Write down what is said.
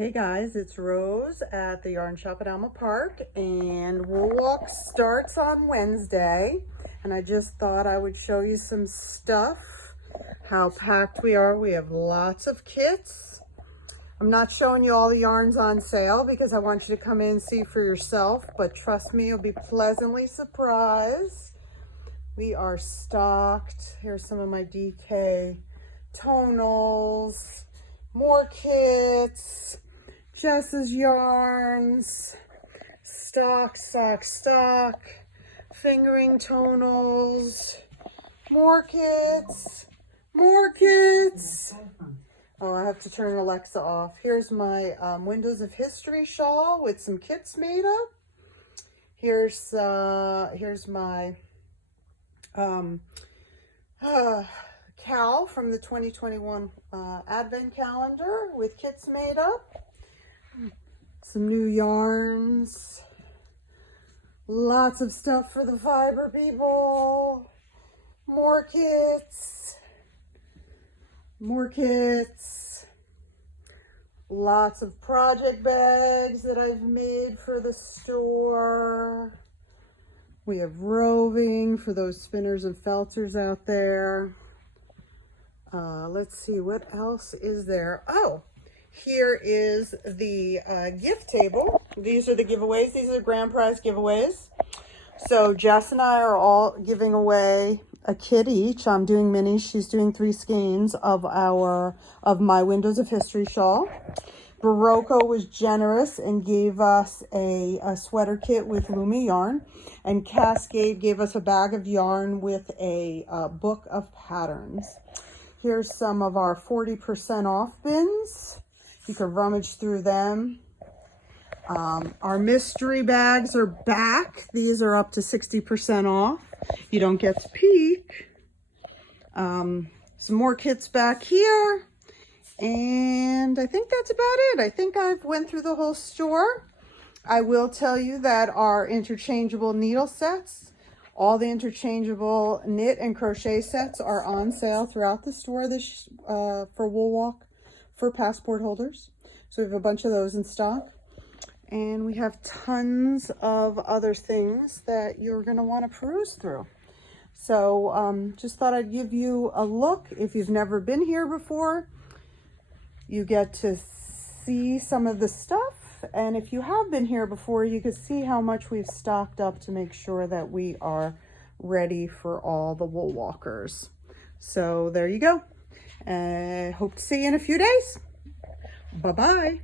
Hey guys, it's Rose at the yarn shop at Alma Park, and Wool Walk starts on Wednesday, and I just thought I would show you some stuff, how packed we are. We have lots of kits. I'm not showing you all the yarns on sale because I want you to come in and see for yourself, but trust me, you'll be pleasantly surprised. We are stocked. Here's some of my DK tonals, more kits, Jess's yarns, stock, fingering tonals, more kits. Oh, I have to turn Alexa off. Here's my Windows of History shawl with some kits made up. Here's my cow from the 2021 Advent calendar with kits made up. Some new yarns. Lots of stuff for the fiber people. More kits. Lots of project bags that I've made for the store. We have roving for those spinners and felters out there. Let's see, what else is there? Oh, here is the gift table. These are the giveaways. These are the grand prize giveaways. So Jess and I are all giving away a kit each. I'm doing minis. She's doing 3 skeins of my Windows of History shawl. Barocco was generous and gave us a sweater kit with Lumi yarn, and Cascade gave us a bag of yarn with a book of patterns. Here's some of our 40% off bins. You can rummage through them. Our mystery bags are back. These are up to 60% off. You don't get to peek. Some more kits back here. And I think that's about it. I think I've went through the whole store. I will tell you that our interchangeable needle sets, all the interchangeable knit and crochet sets are on sale throughout the store this for Wool Walk for passport holders. So we have a bunch of those in stock. And we have tons of other things that you're going to want to peruse through. So just thought I'd give you a look. If you've never been here before, you get to see some of the stuff. And if you have been here before, you can see how much we've stocked up to make sure that we are ready for all the wool walkers. So there you go. Hope to see you in a few days. Bye-bye.